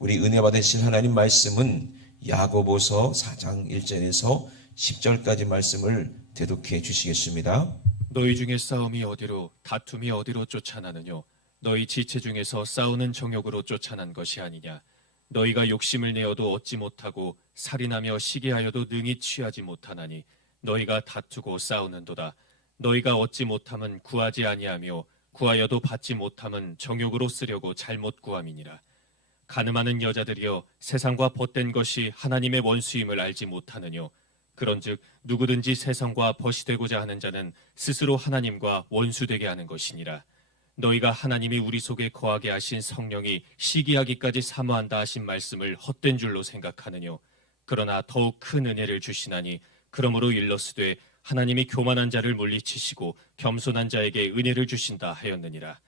우리 은혜 받으실 하나님 말씀은 야고보서 4장 1절에서 10절까지 말씀을 대독해 주시겠습니다. 너희 중에 싸움이 어디로 다툼이 어디로 쫓아나느뇨? 너희 지체 중에서 싸우는 정욕으로 쫓아난 것이 아니냐? 너희가 욕심을 내어도 얻지 못하고 살인하며 시기하여도 능히 취하지 못하나니 너희가 다투고 싸우는도다. 너희가 얻지 못함은 구하지 아니하며 구하여도 받지 못함은 정욕으로 쓰려고 잘못 구함이니라. 가늠하는 여자들이여 세상과 벗된 것이 하나님의 원수임을 알지 못하느뇨? 그런즉 누구든지 세상과 벗이 되고자 하는 자는 스스로 하나님과 원수되게 하는 것이니라. 너희가 하나님이 우리 속에 거하게 하신 성령이 시기하기까지 사모한다 하신 말씀을 헛된 줄로 생각하느뇨? 그러나 더욱 큰 은혜를 주시나니 그러므로 일러스되 하나님이 교만한 자를 물리치시고 겸손한 자에게 은혜를 주신다 하였느니라.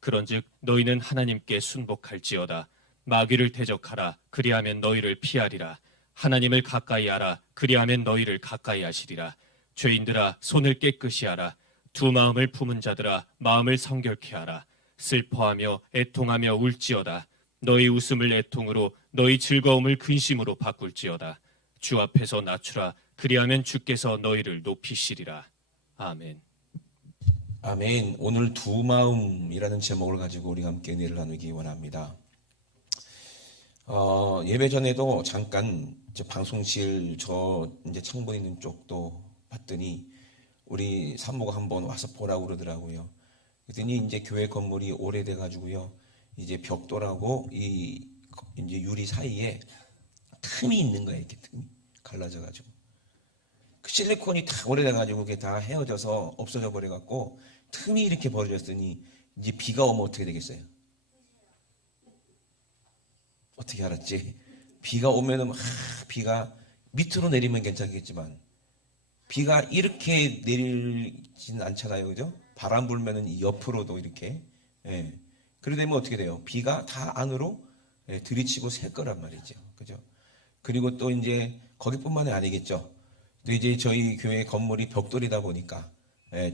그런즉 너희는 하나님께 순복할지어다. 마귀를 대적하라. 그리하면 너희를 피하리라. 하나님을 가까이 하라. 그리하면 너희를 가까이 하시리라. 죄인들아 손을 깨끗이 하라. 두 마음을 품은 자들아 마음을 성결케 하라. 슬퍼하며 애통하며 울지어다. 너희 웃음을 애통으로 너희 즐거움을 근심으로 바꿀지어다. 주 앞에서 낮추라. 그리하면 주께서 너희를 높이시리라. 아멘. 아멘. 오늘 두 마음이라는 제목을 가지고 우리가 함께 은혜를 나누기 원합니다. 예배 전에도 잠깐 방송실 이제 창문 있는 쪽도 봤더니 우리 산모가 한번 와서 보라고 그러더라고요. 그랬더니 이제 교회 건물이 오래돼 가지고요. 이제 벽돌하고 이제 유리 사이에 틈이 있는 거예요. 이렇게 틈이 갈라져 가지고. 그 실리콘이 다 오래돼 가지고 그게 다 헤어져서 없어져 버려 갖고 틈이 이렇게 벌어졌으니 이제 비가 오면 어떻게 되겠어요? 어떻게 알았지? 비가 오면은 비가 밑으로 내리면 괜찮겠지만 비가 이렇게 내리진 않잖아요, 그죠? 바람 불면은 옆으로도 이렇게. 예. 그러게 되면 어떻게 돼요? 비가 다 안으로 들이치고 새 거란 말이죠, 그죠? 그리고 또 이제 거기뿐만이 아니겠죠. 또 이제 저희 교회 건물이 벽돌이다 보니까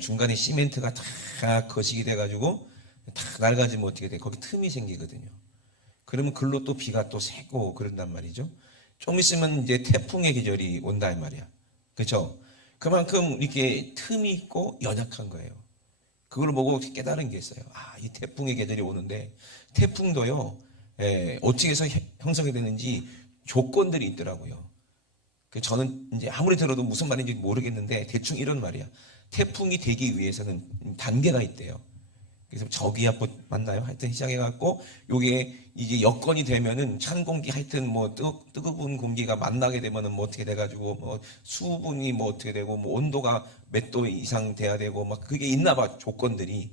중간에 시멘트가 다 거식이 돼가지고 다 낡아지면 어떻게 돼? 거기 틈이 생기거든요. 그러면 글로 또 비가 또 새고 그런단 말이죠. 좀 있으면 이제 태풍의 계절이 온다 이 말이야. 그렇죠? 그만큼 이렇게 틈이 있고 연약한 거예요. 그걸 보고 깨달은 게 있어요. 이 태풍의 계절이 오는데 태풍도요. 어떻게 해서 형성이 되는지 조건들이 있더라고요. 저는 이제 아무리 들어도 무슨 말인지 모르겠는데 대충 이런 말이야. 태풍이 되기 위해서는 단계가 있대요. 그래서 저기압부 맞나요? 하여튼 시작해갖고 요게 이제 여건이 되면은 찬 공기 하여튼 뭐 뜨거운 공기가 만나게 되면은 뭐 어떻게 돼가지고 뭐 수분이 뭐 어떻게 되고 뭐 온도가 몇 도 이상 돼야 되고 막 그게 있나봐 조건들이.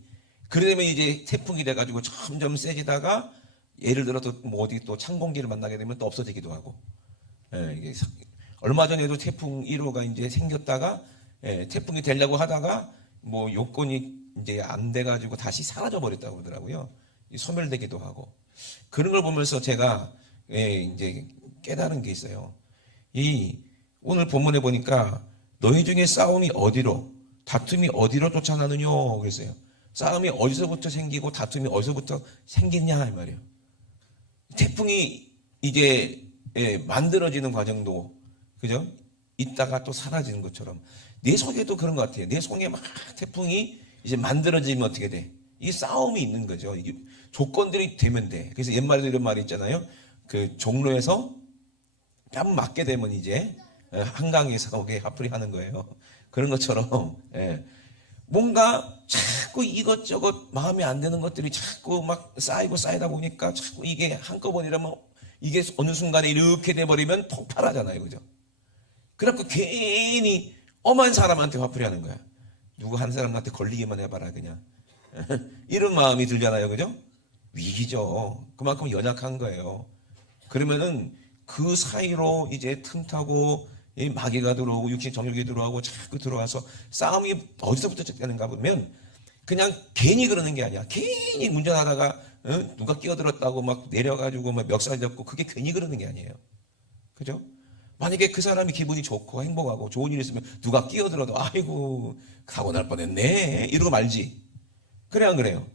그러면 이제 태풍이 돼가지고 점점 세지다가 예를 들어 뭐 어디 또 찬 공기를 만나게 되면 또 없어지기도 하고. 이게 얼마 전에도 태풍 1호가 이제 생겼다가 태풍이 되려고 하다가 뭐 요건이 이제 안 돼가지고 다시 사라져 버렸다고 그러더라고요. 소멸되기도 하고. 그런 걸 보면서 제가 이제 깨달은 게 있어요. 오늘 본문에 보니까 너희 중에 싸움이 어디로, 다툼이 어디로 쫓아나느냐 그랬어요. 싸움이 어디서부터 생기고 다툼이 어디서부터 생기냐 이 말이에요. 태풍이 이제 만들어지는 과정도 그죠? 있다가 또 사라지는 것처럼 내 속에도 그런 것 같아요. 내 속에 막 태풍이 이제 만들어지면 어떻게 돼? 이 싸움이 있는 거죠. 이게 조건들이 되면 돼. 그래서 옛말에도 이런 말이 있잖아요. 그 종로에서 뺨 맞게 되면 이제 한강에서 오게 화풀이 하는 거예요. 그런 것처럼 뭔가 자꾸 이것저것 마음에 안 드는 것들이 자꾸 막 쌓이다 보니까 자꾸 이게 한꺼번이라면 이게 어느 순간에 이렇게 돼버리면 폭발하잖아요. 그죠? 그래갖고 괜히 엄한 사람한테 화풀이 하는 거야. 누구 한 사람한테 걸리기만 해봐라 그냥. 이런 마음이 들잖아요. 그죠? 위기죠. 그만큼 연약한 거예요. 그러면은 그 사이로 이제 틈타고 마귀가 들어오고 육신 정욕이 들어오고 자꾸 들어와서 싸움이 어디서부터 시작되는가 보면 그냥 괜히 그러는 게 아니야. 괜히 운전하다가 누가 끼어들었다고 막 내려가지고 막 멱살 잡고 그게 괜히 그러는 게 아니에요. 그죠? 만약에 그 사람이 기분이 좋고 행복하고 좋은 일 있으면 누가 끼어들어도 아이고 사고 날 뻔했네 이러고 말지. 그래 안 그래요?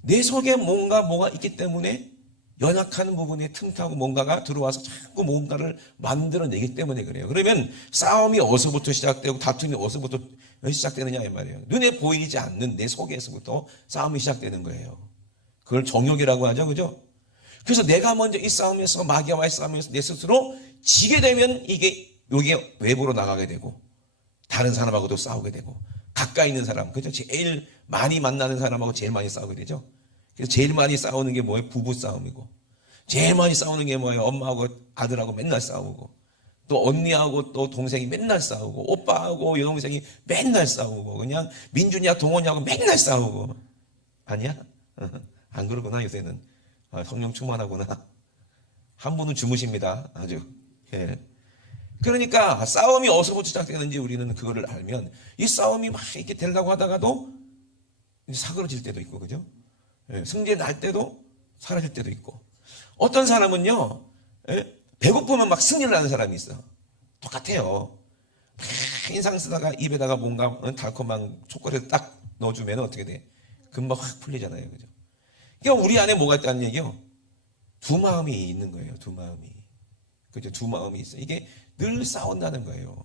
내 속에 뭐가 있기 때문에 연약한 부분에 틈타고 뭔가가 들어와서 자꾸 뭔가를 만들어내기 때문에 그래요. 그러면 싸움이 어디서부터 시작되고 다툼이 어디서부터 시작되느냐 이 말이에요. 눈에 보이지 않는 내 속에서부터 싸움이 시작되는 거예요. 그걸 정욕이라고 하죠. 그죠? 그래서 내가 먼저 이 싸움에서, 마귀와의 싸움에서 내 스스로 지게 되면 이게 외부로 나가게 되고 다른 사람하고도 싸우게 되고 가까이 있는 사람, 그죠? 제일 많이 만나는 사람하고 제일 많이 싸우게 되죠. 그래서 제일 많이 싸우는 게 뭐예요? 부부 싸움이고, 제일 많이 싸우는 게 뭐예요? 엄마하고 아들하고 맨날 싸우고, 또 언니하고 또 동생이 맨날 싸우고, 오빠하고 여동생이 맨날 싸우고, 그냥 민준이하고 동원이하고 맨날 싸우고. 아니야? 안 그러구나. 요새는 성령 충만하구나. 한 분은 주무십니다. 아주. 예. 그러니까 싸움이 어디서부터 시작되는지 우리는 그거를 알면 이 싸움이 막 이렇게 되려고 하다가도 사그러질 때도 있고, 그죠? 예. 승리에 날 때도 사라질 때도 있고. 어떤 사람은요, 예? 배고프면 막 승리를 하는 사람이 있어. 똑같아요. 인상 쓰다가 입에다가 뭔가 달콤한 초콜릿 딱 넣어주면 어떻게 돼? 금방 확 풀리잖아요. 그죠? 그러니까 우리 안에 뭐가 있다는 얘기요? 두 마음이 있는 거예요. 두 마음이. 그죠? 두 마음이 있어요. 이게 늘 싸운다는 거예요.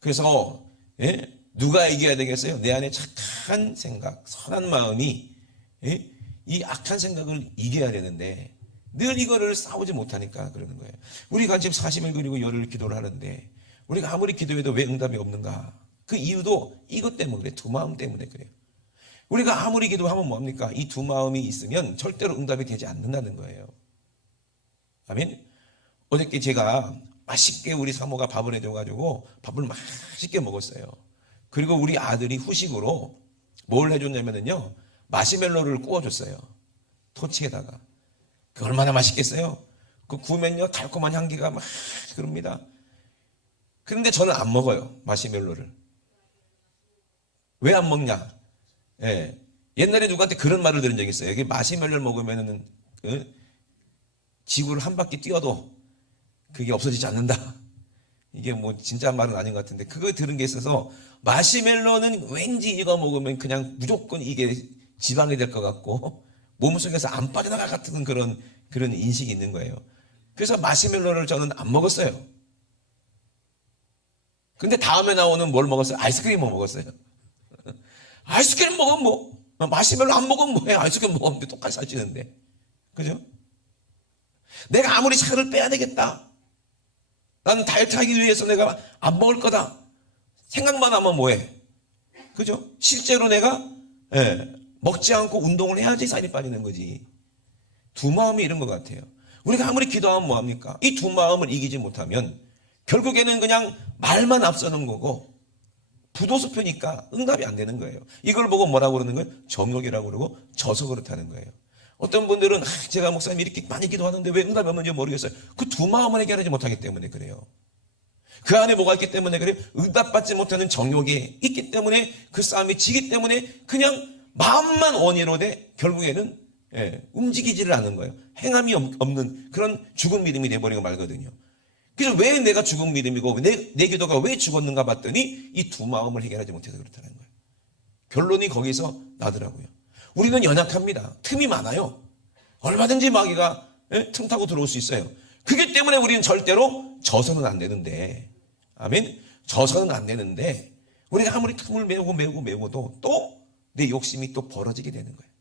그래서, 예? 누가 이겨야 되겠어요? 내 안에 착한 생각, 선한 마음이, 예? 이 악한 생각을 이겨야 되는데, 늘 이거를 싸우지 못하니까 그러는 거예요. 우리가 지금 40일 그리고 열흘 기도를 하는데, 우리가 아무리 기도해도 왜 응답이 없는가? 그 이유도 이것 때문에 그래요. 두 마음 때문에 그래요. 우리가 아무리 기도하면 뭡니까? 이 두 마음이 있으면 절대로 응답이 되지 않는다는 거예요. 아멘? 어저께 제가 맛있게 우리 사모가 밥을 해줘가지고 밥을 맛있게 먹었어요. 그리고 우리 아들이 후식으로 뭘 해줬냐면요, 마시멜로를 구워줬어요. 토치에다가. 그 얼마나 맛있겠어요? 그 구우면요, 달콤한 향기가 막 그럽니다. 그런데 저는 안 먹어요, 마시멜로를. 왜 안 먹냐? 예. 옛날에 누구한테 그런 말을 들은 적이 있어요. 이게 마시멜로를 먹으면은 지구를 한 바퀴 뛰어도 그게 없어지지 않는다. 이게 뭐 진짜 말은 아닌 것 같은데, 그거 들은 게 있어서 마시멜로는 왠지 이거 먹으면 그냥 무조건 이게 지방이 될 것 같고 몸속에서 안 빠져나갈 같은 그런 인식이 있는 거예요. 그래서 마시멜로를 저는 안 먹었어요. 근데 다음에 나오는 뭘 먹었어요? 아이스크림을 먹었어요. 아이스크림 먹으면 뭐, 마시멜로 안 먹으면 뭐해? 아이스크림 먹으면 똑같이 살찌는데. 그죠? 내가 아무리 살을 빼야 되겠다, 나는 다이어트 하기 위해서 내가 안 먹을 거다 생각만 하면 뭐해? 그죠? 실제로 내가 먹지 않고 운동을 해야지 살이 빠지는 거지. 두 마음이 이런 것 같아요. 우리가 아무리 기도하면 뭐합니까? 이 두 마음을 이기지 못하면 결국에는 그냥 말만 앞서는 거고 부도수표니까 응답이 안 되는 거예요. 이걸 보고 뭐라고 그러는 거예요? 정욕이라고 그러고 져서 그렇다는 거예요. 어떤 분들은 제가 목사님 이렇게 많이 기도하는데 왜 응답이 없는지 모르겠어요. 그 두 마음을 해결하지 못하기 때문에 그래요. 그 안에 뭐가 있기 때문에 그래요? 응답받지 못하는 정욕이 있기 때문에 그 싸움이 지기 때문에 그냥 마음만 원의로 돼 결국에는 움직이지를 않는 거예요. 행함이 없는 그런 죽은 믿음이 돼버리고 말거든요. 그래서 왜 내가 죽은 믿음이고 내 기도가 왜 죽었는가 봤더니 이 두 마음을 해결하지 못해서 그렇다는 거예요. 결론이 거기서 나더라고요. 우리는 연약합니다. 틈이 많아요. 얼마든지 마귀가 틈 타고 들어올 수 있어요. 그렇기 때문에 우리는 절대로 져서는 안 되는데, 아멘? 져서는 안 되는데 우리가 아무리 틈을 메우고도 또 내 욕심이 또 벌어지게 되는 거예요.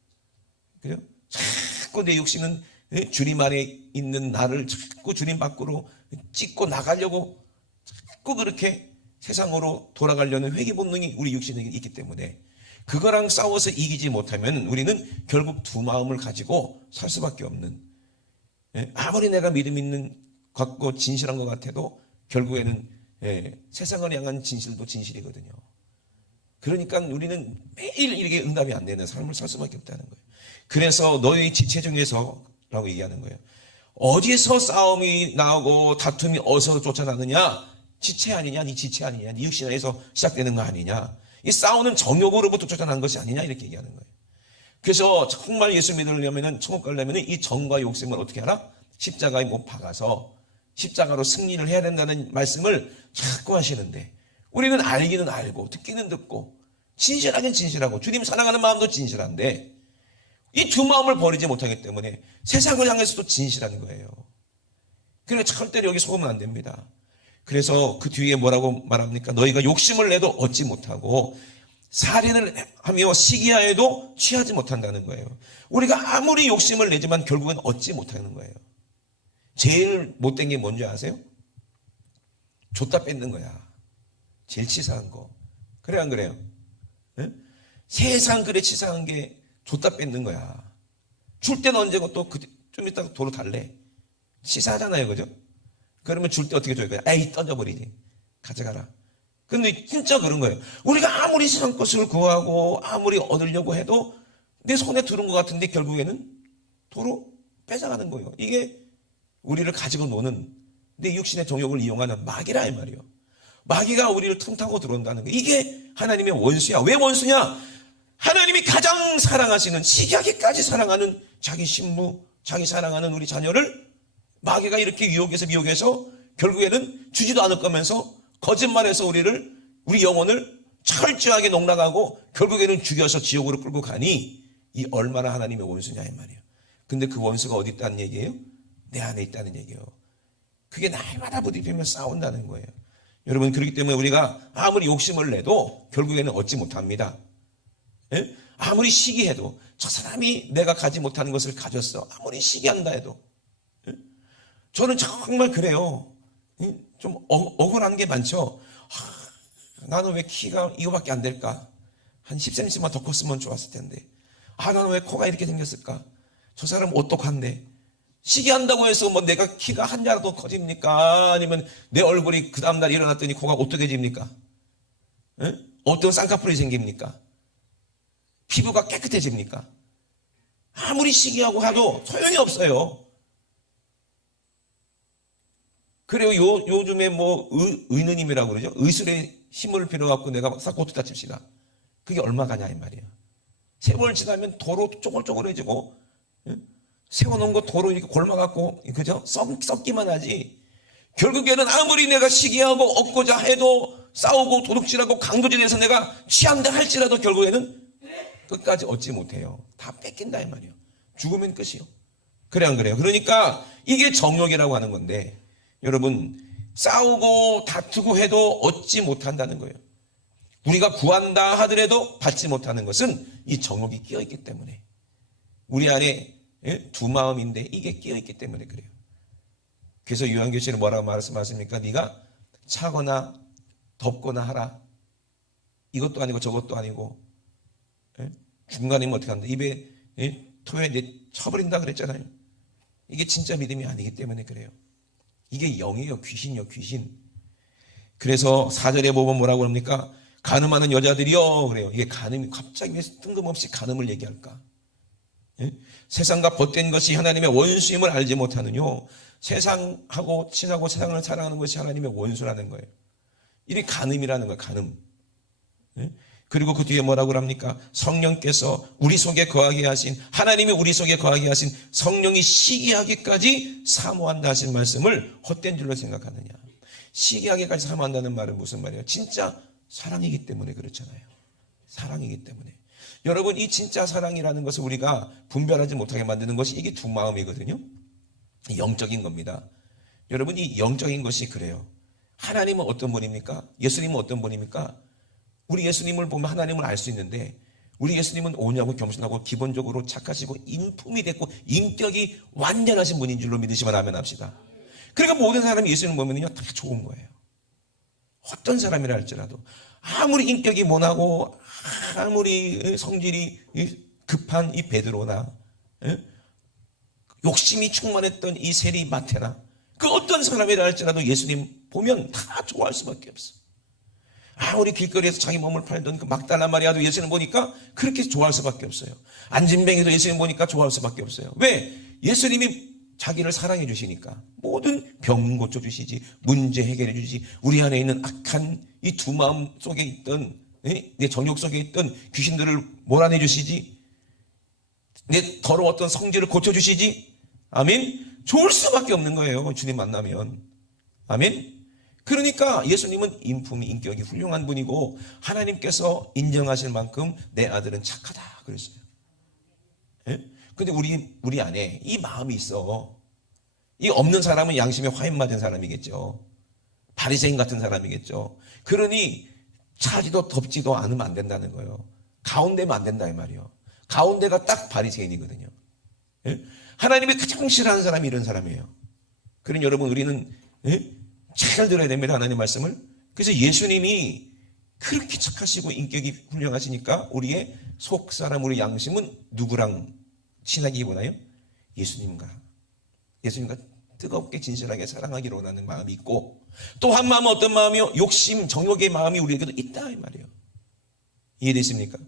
그죠? 자꾸 내 욕심은 주님 안에 있는 나를 자꾸 주님 밖으로 찍고 나가려고 자꾸 그렇게 세상으로 돌아가려는 회귀 본능이 우리 육신에 있기 때문에 그거랑 싸워서 이기지 못하면 우리는 결국 두 마음을 가지고 살 수밖에 없는, 아무리 내가 믿음 있는 것 같고 진실한 것 같아도 결국에는 세상을 향한 진실도 진실이거든요. 그러니까 우리는 매일 이렇게 응답이 안 되는 삶을 살 수밖에 없다는 거예요. 그래서 너희 지체 중에서 라고 얘기하는 거예요. 어디서 싸움이 나오고 다툼이 어디서 쫓아나느냐? 지체 아니냐? 네 지체 아니냐? 네 육신 안에서 시작되는 거 아니냐? 이 싸우는 정욕으로부터 쫓아난 것이 아니냐? 이렇게 얘기하는 거예요. 그래서 정말 예수 믿으려면, 천국 가려면 이 정과 욕심을 어떻게 하라? 십자가에 못 박아서 십자가로 승리를 해야 된다는 말씀을 자꾸 하시는데, 우리는 알기는 알고 듣기는 듣고 진실하긴 진실하고 주님 사랑하는 마음도 진실한데 이 두 마음을 버리지 못하기 때문에 세상을 향해서도 진실한 거예요. 그러니까 절대로 여기 속으면 안 됩니다. 그래서 그 뒤에 뭐라고 말합니까? 너희가 욕심을 내도 얻지 못하고 살인을 하며 시기하여도 취하지 못한다는 거예요. 우리가 아무리 욕심을 내지만 결국은 얻지 못하는 거예요. 제일 못된 게 뭔지 아세요? 줬다 뺏는 거야. 제일 치사한 거. 그래 안 그래요? 네? 세상 그래 치사한 게 줬다 뺏는 거야. 줄 때는 언제고 또 좀 이따가 도로 달래. 치사하잖아요, 그죠? 그러면 줄 때 어떻게 줘야 돼요? 에이, 던져버리지. 가져가라. 근데 진짜 그런 거예요. 우리가 아무리 세상 것을 구하고 아무리 얻으려고 해도 내 손에 들은 것 같은데 결국에는 도로 뺏어가는 거예요. 이게 우리를 가지고 노는 내 육신의 정욕을 이용하는 마귀라 이 말이에요. 마귀가 우리를 틈타고 들어온다는 거예요. 이게 하나님의 원수야. 왜 원수냐? 하나님이 가장 사랑하시는, 시기하게까지 사랑하는 자기 신부, 자기 사랑하는 우리 자녀를 마귀가 이렇게 유혹해서 결국에는 주지도 않을 거면서 거짓말해서 우리 영혼을 철저하게 농락하고 결국에는 죽여서 지옥으로 끌고 가니 이 얼마나 하나님의 원수냐 이 말이에요. 근데 그 원수가 어디 있다는 얘기예요? 내 안에 있다는 얘기예요. 그게 날마다 부딪히며 싸운다는 거예요. 여러분, 그렇기 때문에 우리가 아무리 욕심을 내도 결국에는 얻지 못합니다. 예? 아무리 시기해도 저 사람이 내가 가지 못하는 것을 가졌어. 아무리 시기한다 해도. 예? 저는 정말 그래요. 좀 억울한 게 많죠. 나는 왜 키가 이거밖에 안 될까? 한 10cm만 더 컸으면 좋았을 텐데. 나는 왜 코가 이렇게 생겼을까? 저 사람 어떡한데? 시기한다고 해서 뭐 내가 키가 한 자라도 커집니까? 아니면 내 얼굴이 그 다음날 일어났더니 코가 어떻게 집니까? 에? 어떤 쌍꺼풀이 생깁니까? 피부가 깨끗해집니까? 아무리 시기하고 하도 소용이 없어요. 그리고 요즘에 뭐 의느님이라고 그러죠? 의술의 힘을 빌어갖고 내가 싹 고투다 칩시다. 그게 얼마 가냐 이 말이에요. 세월 지나면 도로 쪼글쪼글해지고, 세워놓은 거 도로 이렇게 골마갖고, 그죠? 썩기만 하지. 결국에는 아무리 내가 시기하고 얻고자 해도 싸우고 도둑질하고 강도질해서 내가 취한다 할지라도 결국에는 끝까지 얻지 못해요. 다 뺏긴다 이 말이에요. 죽으면 끝이요. 그래 안 그래요? 그러니까 이게 정욕이라고 하는 건데, 여러분, 싸우고 다투고 해도 얻지 못한다는 거예요. 우리가 구한다 하더라도 받지 못하는 것은 이 정욕이 끼어있기 때문에, 우리 안에 두 마음인데 이게 끼어있기 때문에 그래요. 그래서 요한계시록에 뭐라고 말씀하십니까? 네가 차거나 덥거나 하라. 이것도 아니고 저것도 아니고, 중간이면 어떻게 한다? 입에 토에 쳐버린다 그랬잖아요. 이게 진짜 믿음이 아니기 때문에 그래요. 이게 영이에요. 귀신이요, 귀신. 그래서 4절에 보면 뭐라고 합니까? 간음하는 여자들이요. 그래요. 이게 간음이 갑자기 왜 뜬금없이 간음을 얘기할까? 예? 세상과 벗된 것이 하나님의 원수임을 알지 못하느뇨. 세상하고 친하고 세상을 사랑하는 것이 하나님의 원수라는 거예요. 이게 간음이라는 거예요. 간음. 예? 그리고 그 뒤에 뭐라고 합니까? 성령께서 우리 속에 거하게 하신, 하나님이 우리 속에 거하게 하신 성령이 시기하기까지 사모한다 하신 말씀을 헛된 줄로 생각하느냐. 시기하기까지 사모한다는 말은 무슨 말이에요? 진짜 사랑이기 때문에 그렇잖아요. 사랑이기 때문에. 여러분, 이 진짜 사랑이라는 것을 우리가 분별하지 못하게 만드는 것이 이게 두 마음이거든요. 영적인 겁니다. 여러분, 이 영적인 것이 그래요. 하나님은 어떤 분입니까? 예수님은 어떤 분입니까? 우리 예수님을 보면 하나님을 알 수 있는데, 우리 예수님은 온유하고 겸손하고 기본적으로 착하시고 인품이 됐고 인격이 완전하신 분인 줄로 믿으시면 아멘 합시다. 그러니까 모든 사람이 예수님 보면요 다 좋은 거예요. 어떤 사람이라 할지라도 아무리 인격이 모나고 아무리 성질이 급한 이 베드로나 욕심이 충만했던 이 세리 마태나 그 어떤 사람이라 할지라도 예수님 보면 다 좋아할 수밖에 없어. 아무리 길거리에서 자기 몸을 팔던 그 막달라 마리아도 예수님 보니까 그렇게 좋아할 수밖에 없어요. 안진뱅이도 예수님 보니까 좋아할 수밖에 없어요. 왜? 예수님이 자기를 사랑해 주시니까 모든 병 고쳐주시지, 문제 해결해 주시지, 우리 안에 있는 악한 이 두 마음 속에 있던 내 정욕 속에 있던 귀신들을 몰아내 주시지, 내 더러웠던 성질을 고쳐주시지. 아멘. 좋을 수밖에 없는 거예요, 주님 만나면. 아멘. 그러니까 예수님은 인품이 인격이 훌륭한 분이고 하나님께서 인정하실 만큼 내 아들은 착하다 그랬어요. 예? 근데 우리 안에 이 마음이 있어. 이 없는 사람은 양심에 화인 맞은 사람이겠죠. 바리새인 같은 사람이겠죠. 그러니 차지도 덥지도 않으면 안 된다는 거예요. 가운데면 안 된다 이 말이에요. 가운데가 딱 바리새인이거든요. 예? 하나님이 가장 싫어하는 사람이 이런 사람이에요. 그러니 여러분 우리는 잘 들어야 됩니다. 하나님 말씀을. 그래서 예수님이 그렇게 착하시고 인격이 훌륭하시니까 우리의 속사람, 우리 양심은 누구랑 친하기 원해요? 예수님과 뜨겁게 진실하게 사랑하기로 원하는 마음이 있고, 또 한 마음은 어떤 마음이요? 욕심, 정욕의 마음이 우리에게도 있다 이 말이에요. 이해되십니까?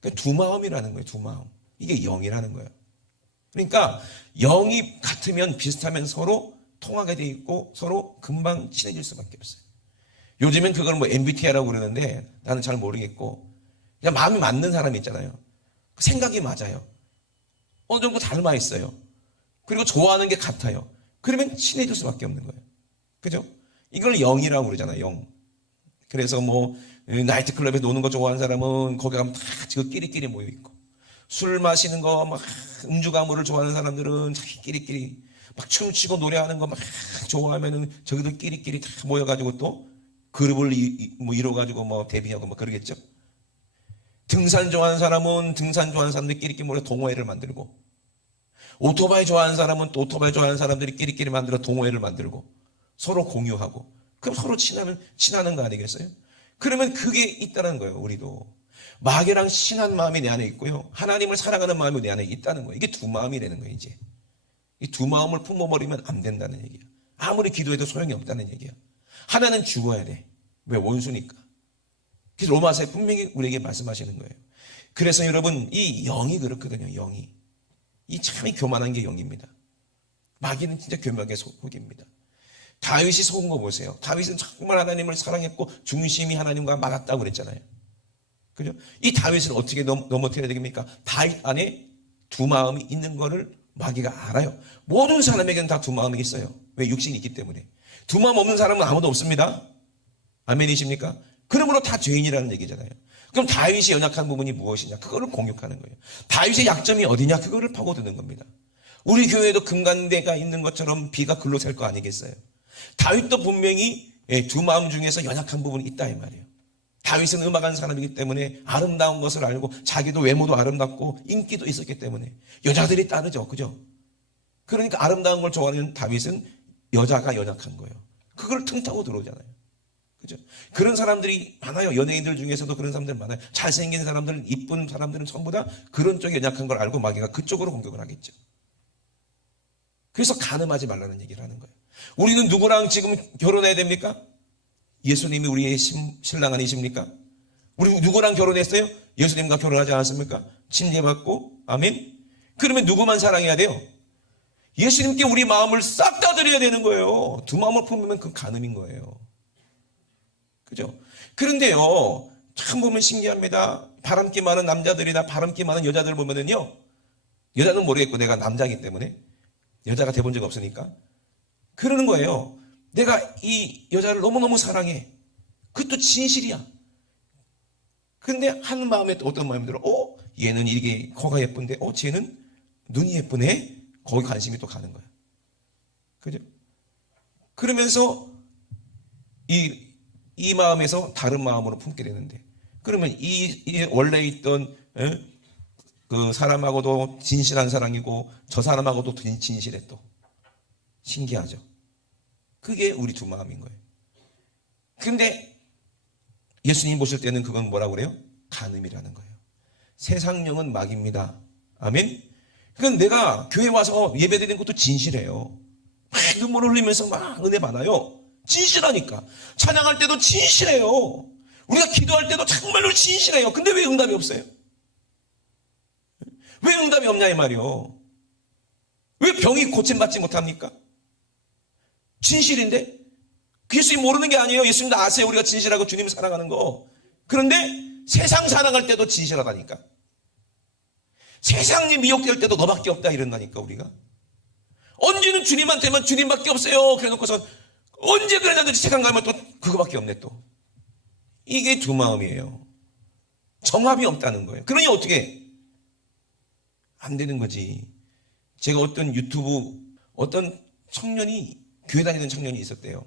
그러니까 두 마음이라는 거예요. 두 마음. 이게 영이라는 거예요. 그러니까 영이 같으면 비슷하면 서로 통하게 돼 있고 서로 금방 친해질 수밖에 없어요. 요즘엔 그걸 뭐 MBTI라고 그러는데 나는 잘 모르겠고, 그냥 마음이 맞는 사람이 있잖아요. 생각이 맞아요. 어느 정도 닮아 있어요. 그리고 좋아하는 게 같아요. 그러면 친해질 수밖에 없는 거예요. 그죠? 이걸 영이라고 그러잖아요. 영. 그래서 뭐 나이트클럽에 노는 거 좋아하는 사람은 거기 가면 다 지금 끼리끼리 모여 있고, 술 마시는 거 막 음주 가무를 좋아하는 사람들은 자기끼리끼리 막 춤추고 노래하는 거 막 좋아하면은 저기들 끼리끼리 다 모여가지고 또 그룹을 뭐 이뤄가지고 뭐 데뷔하고 뭐 그러겠죠. 등산 좋아하는 사람은 등산 좋아하는 사람들이 끼리끼리 모여 동호회를 만들고, 오토바이 좋아하는 사람은 또 오토바이 좋아하는 사람들이 끼리끼리 만들어 동호회를 만들고 서로 공유하고, 그럼 서로 친하는 거 아니겠어요? 그러면 그게 있다는 거예요. 우리도 마귀랑 친한 마음이 내 안에 있고요, 하나님을 사랑하는 마음이 내 안에 있다는 거예요. 이게 두 마음이라는 거예요. 이제 이 두 마음을 품어버리면 안 된다는 얘기야. 아무리 기도해도 소용이 없다는 얘기야. 하나는 죽어야 돼. 왜? 원수니까. 그래서 로마서에 분명히 우리에게 말씀하시는 거예요. 그래서 여러분 이 영이 그렇거든요. 영이 이 참이 교만한 게 영입니다. 마귀는 진짜 교만하게 속입니다. 다윗이 속은 거 보세요. 다윗은 정말 하나님을 사랑했고 중심이 하나님과 맞았다고 그랬잖아요. 그죠? 이 다윗을 어떻게 넘어뜨려야 되겠습니까? 다윗 안에 두 마음이 있는 거를 마귀가 알아요. 모든 사람에게는 다 두 마음이 있어요. 왜? 육신이 있기 때문에. 두 마음 없는 사람은 아무도 없습니다. 아멘이십니까? 그러므로 다 죄인이라는 얘기잖아요. 그럼 다윗이 연약한 부분이 무엇이냐? 그거를 공격하는 거예요. 다윗의 약점이 어디냐? 그거를 파고드는 겁니다. 우리 교회에도 금간대가 있는 것처럼 비가 글로 셀 거 아니겠어요? 다윗도 분명히 두 마음 중에서 연약한 부분이 있다 이 말이에요. 다윗은 음악한 사람이기 때문에 아름다운 것을 알고 자기도 외모도 아름답고 인기도 있었기 때문에 여자들이 따르죠. 그죠? 그러니까 아름다운 걸 좋아하는 다윗은 여자가 연약한 거예요. 그걸 틈타고 들어오잖아요. 그죠? 그런 사람들이 많아요. 연예인들 중에서도 그런 사람들 많아요. 잘생긴 사람들은, 이쁜 사람들은 전부 다 그런 쪽에 연약한 걸 알고 마귀가 그쪽으로 공격을 하겠죠. 그래서 간음하지 말라는 얘기를 하는 거예요. 우리는 누구랑 지금 결혼해야 됩니까? 예수님이 우리의 신랑 아니십니까? 우리 누구랑 결혼했어요? 예수님과 결혼하지 않았습니까? 침례받고, 아멘? 그러면 누구만 사랑해야 돼요? 예수님께 우리 마음을 싹 다 드려야 되는 거예요. 두 마음을 품으면 그 간음인 거예요. 그죠? 그런데요, 참 보면 신기합니다. 바람기 많은 남자들이나 바람기 많은 여자들 보면은요, 여자는 모르겠고 내가 남자이기 때문에, 여자가 돼본 적 없으니까 그러는 거예요. 내가 이 여자를 너무너무 사랑해. 그것도 진실이야. 근데 한 마음에 또 어떤 마음이 들어? 얘는 이게 코가 예쁜데, 쟤는 눈이 예쁘네? 거기 관심이 또 가는 거야. 그죠? 그러면서 이 마음에서 다른 마음으로 품게 되는데, 그러면 이 원래 있던 그 사람하고도 진실한 사랑이고 저 사람하고도 진실해. 또 신기하죠. 그게 우리 두 마음인 거예요. 근데 예수님 보실 때는 그건 뭐라고 그래요? 간음이라는 거예요. 세상 영은 마귀입니다. 아멘. 그러니까 내가 교회 와서 예배드리는 것도 진실해요. 막 눈물을 흘리면서 막 은혜 받아요. 진실하니까. 찬양할 때도 진실해요. 우리가 기도할 때도 정말로 진실해요. 근데 왜 응답이 없어요? 왜 응답이 없냐 이 말이요. 왜 병이 고침받지 못합니까? 진실인데? 예수님 모르는 게 아니에요. 예수님도 아세요. 우리가 진실하고 주님을 사랑하는 거. 그런데 세상 사랑할 때도 진실하다니까. 세상이 미혹될 때도 너밖에 없다 이런다니까. 우리가 언제는 주님한테만 주님밖에 없어요. 그래 놓고서 언제 그러냐도 세상 가면 또 그거밖에 없네. 또 이게 두 마음이에요. 정합이 없다는 거예요. 그러니 어떻게 안 되는 거지. 제가 어떤 유튜브 어떤 청년이 교회 다니는 청년이 있었대요.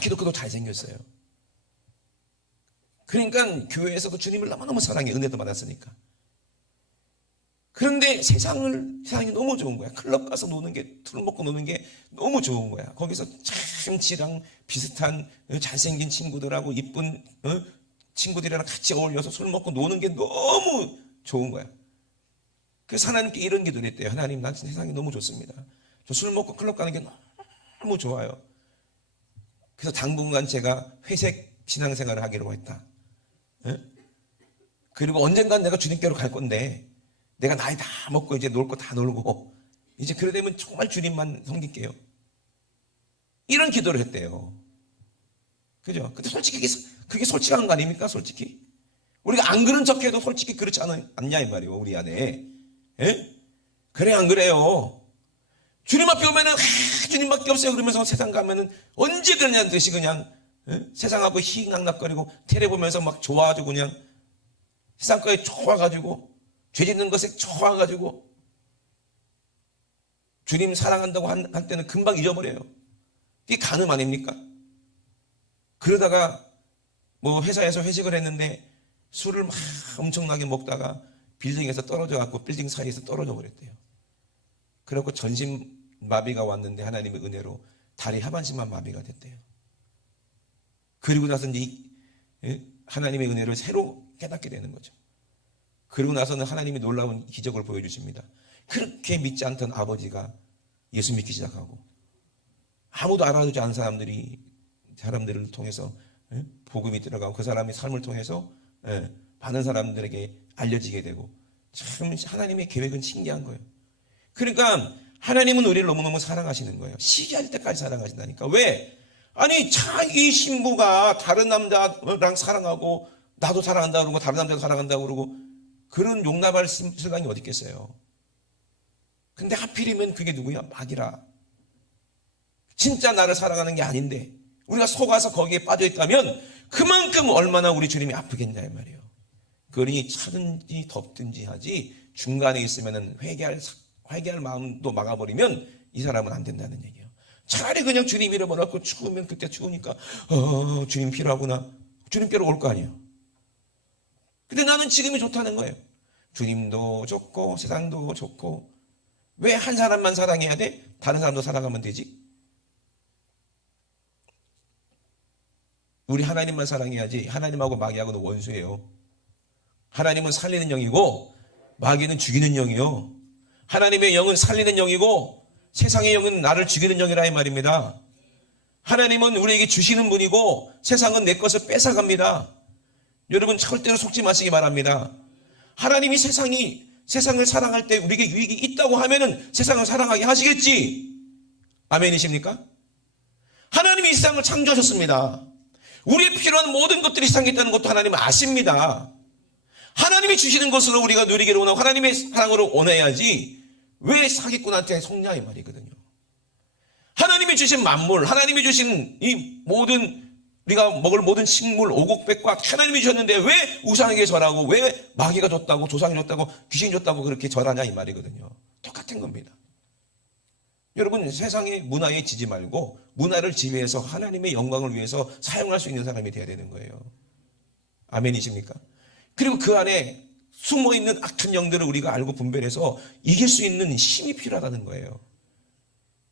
기독교도 잘생겼어요. 그러니까 교회에서도 주님을 너무너무 사랑해. 은혜도 받았으니까. 그런데 세상이 너무 좋은 거야. 클럽 가서 노는 게, 술 먹고 노는 게 너무 좋은 거야. 거기서 참 지랑 비슷한 잘생긴 친구들하고 이쁜 친구들이랑 같이 어울려서 술 먹고 노는 게 너무 좋은 거야. 그래서 하나님께 이런 기도를 했대요. 하나님, 난 세상이 너무 좋습니다. 저 술 먹고 클럽 가는 게 너무 좋아요. 그래서 당분간 제가 회색 신앙생활을 하기로 했다. 그리고 언젠간 내가 주님께로 갈 건데 내가 나이 다 먹고 이제 놀 거 다 놀고 이제 그래 되면 정말 주님만 섬길게요. 이런 기도를 했대요. 그죠? 근데 솔직히 그게 솔직한 거 아닙니까? 솔직히 우리가 안 그런 척해도 솔직히 그렇지 않냐 이 말이에요. 우리 안에. 그래 안 그래요? 주님 앞에 오면은 주님밖에 없어요 그러면서 세상 가면은 언제 그러냐는 듯이 그냥 세상하고 희낙낙거리고 테레 보면서 막 좋아가지고 그냥 세상 거에 좋아가지고 죄 짓는 것에 좋아가지고 주님 사랑한다고 할 때는 금방 잊어버려요. 이게 간음 아닙니까? 그러다가 뭐 회사에서 회식을 했는데 술을 막 엄청나게 먹다가 빌딩에서 떨어져 갖고 빌딩 사이에서 떨어져 버렸대요. 그래갖고 전신 마비가 왔는데 하나님의 은혜로 다리 하반신만 마비가 됐대요. 그리고 나서 이제 하나님의 은혜를 새로 깨닫게 되는 거죠. 그리고 나서는 하나님이 놀라운 기적을 보여주십니다. 그렇게 믿지 않던 아버지가 예수 믿기 시작하고 아무도 알아주지 않은 사람들을 통해서 복음이 들어가고 그 사람의 삶을 통해서 많은 사람들에게 알려지게 되고 참 하나님의 계획은 신기한 거예요. 그러니까 하나님은 우리를 너무너무 사랑하시는 거예요. 시기할 때까지 사랑하신다니까. 왜? 아니 자기 신부가 다른 남자랑 사랑하고 나도 사랑한다고 그러고 다른 남자도 사랑한다고 그러고 그런 용납할 실감이 어디 있겠어요. 근데 하필이면 그게 누구야? 마귀라. 진짜 나를 사랑하는 게 아닌데 우리가 속아서 거기에 빠져있다면 그만큼 얼마나 우리 주님이 아프겠냐 이 말이에요. 그러니 차든지 덥든지 하지 중간에 있으면 회개할 마음도 막아버리면 이 사람은 안 된다는 얘기예요. 차라리 그냥 주님 잃어버렸고 추우면 그때 추우니까 주님 필요하구나. 주님께로 올 거 아니에요. 근데 나는 지금이 좋다는 거예요. 주님도 좋고 세상도 좋고 왜 한 사람만 사랑해야 돼? 다른 사람도 사랑하면 되지. 우리 하나님만 사랑해야지. 하나님하고 마귀하고는 원수예요. 하나님은 살리는 영이고 마귀는 죽이는 영이요. 하나님의 영은 살리는 영이고 세상의 영은 나를 죽이는 영이라 이 말입니다. 하나님은 우리에게 주시는 분이고 세상은 내 것을 뺏어갑니다. 여러분 절대로 속지 마시기 바랍니다. 하나님이 세상을 사랑할 때 우리에게 유익이 있다고 하면은 세상을 사랑하게 하시겠지. 아멘이십니까? 하나님이 이 세상을 창조하셨습니다. 우리의 필요한 모든 것들이 세상에 있다는 것도 하나님은 아십니다. 하나님이 주시는 것으로 우리가 누리기를 원하고 하나님의 사랑으로 원해야지 왜 사기꾼한테 속냐 이 말이거든요. 하나님이 주신 만물, 하나님이 주신 이 모든 우리가 먹을 모든 식물, 오곡백과 하나님이 주셨는데 왜 우상에게 절하고 왜 마귀가 줬다고 조상이 줬다고 귀신이 줬다고 그렇게 절하냐 이 말이거든요. 똑같은 겁니다. 여러분 세상의 문화에 지지 말고 문화를 지배해서 하나님의 영광을 위해서 사용할 수 있는 사람이 되어야 되는 거예요. 아멘이십니까? 그리고 그 안에 숨어있는 악한 영들을 우리가 알고 분별해서 이길 수 있는 힘이 필요하다는 거예요.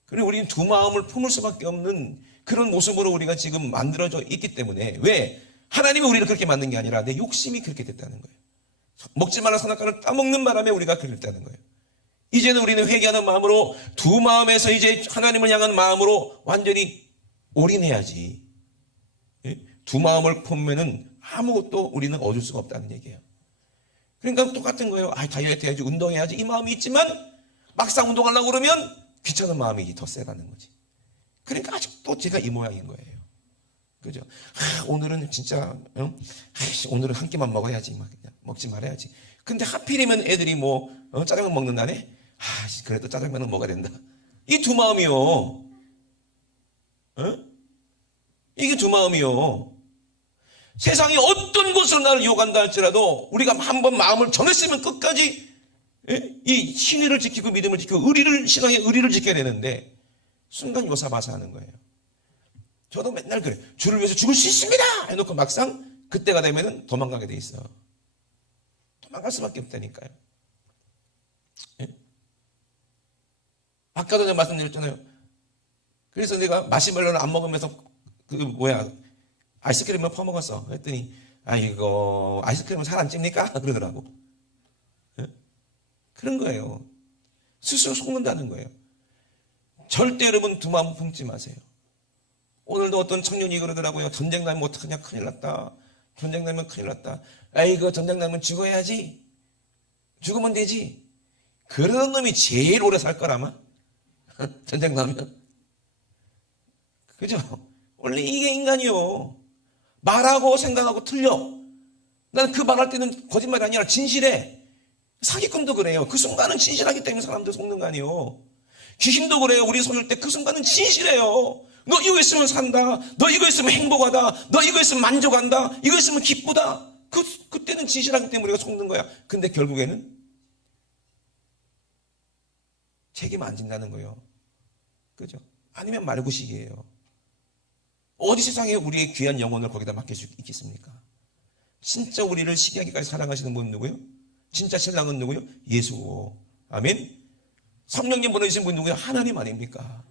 그리고 우리는 두 마음을 품을 수밖에 없는 그런 모습으로 우리가 지금 만들어져 있기 때문에 왜? 하나님이 우리를 그렇게 만든 게 아니라 내 욕심이 그렇게 됐다는 거예요. 먹지 말라 선악과를 따먹는 바람에 우리가 그랬다는 거예요. 이제는 우리는 회개하는 마음으로 두 마음에서 이제 하나님을 향한 마음으로 완전히 올인해야지. 두 마음을 품으면은 아무것도 우리는 얻을 수가 없다는 얘기예요. 그러니까 똑같은 거예요. 다이어트 해야지, 운동해야지 이 마음이 있지만 막상 운동하려고 그러면 귀찮은 마음이 더 세다는 거지. 그러니까 아직도 제가 이 모양인 거예요. 그죠? 오늘은 진짜 오늘은 한 끼만 먹어야지, 그냥 먹지 말아야지. 근데 하필이면 애들이 짜장면 먹는다네. 그래도 짜장면은 먹어야 된다. 이 두 마음이요. 이게 두 마음이요. 세상이 어떤 것으로 나를 유혹한다 할지라도 우리가 한번 마음을 정했으면 끝까지 이 신의를 지키고 믿음을 지키고 의리를, 신앙의 의리를 지켜야 되는데 순간 요사바사 하는 거예요. 저도 맨날 그래. 주를 위해서 죽을 수 있습니다 해놓고 막상 그때가 되면은 도망가게 돼 있어. 도망갈 수밖에 없다니까요. 아까도 내가 말씀드렸잖아요. 그래서 내가 마시멜로를 안 먹으면서 아이스크림을 퍼먹었어. 그랬더니 이거 아이스크림은 살 안 찝니까? 그러더라고. 그런 거예요. 스스로 속는다는 거예요. 절대 여러분 두 마음 품지 마세요. 오늘도 어떤 청년이 그러더라고요. 전쟁 나면 어떡하냐, 큰일 났다. 전쟁 나면 큰일 났다. 아이고 전쟁 나면 죽어야지. 죽으면 되지. 그런 놈이 제일 오래 살 거라마. 전쟁 나면. 그죠? 원래 이게 인간이요. 말하고 생각하고 틀려. 나는 그 말할 때는 거짓말이 아니라 진실해. 사기꾼도 그래요. 그 순간은 진실하기 때문에 사람들 속는 거 아니에요. 귀신도 그래요. 우리 속일 때 그 순간은 진실해요. 너 이거 있으면 산다. 너 이거 있으면 행복하다. 너 이거 있으면 만족한다. 이거 있으면 기쁘다. 그때는 진실하기 때문에 우리가 속는 거야. 근데 결국에는 책임 안 진다는 거예요. 그죠? 아니면 말구식이에요. 어디 세상에 우리의 귀한 영혼을 거기다 맡길 수 있겠습니까? 진짜 우리를 시기하기까지 사랑하시는 분은 누구요? 진짜 신랑은 누구요? 예수. 아멘. 성령님 보내주신 분 누구요? 하나님 아닙니까?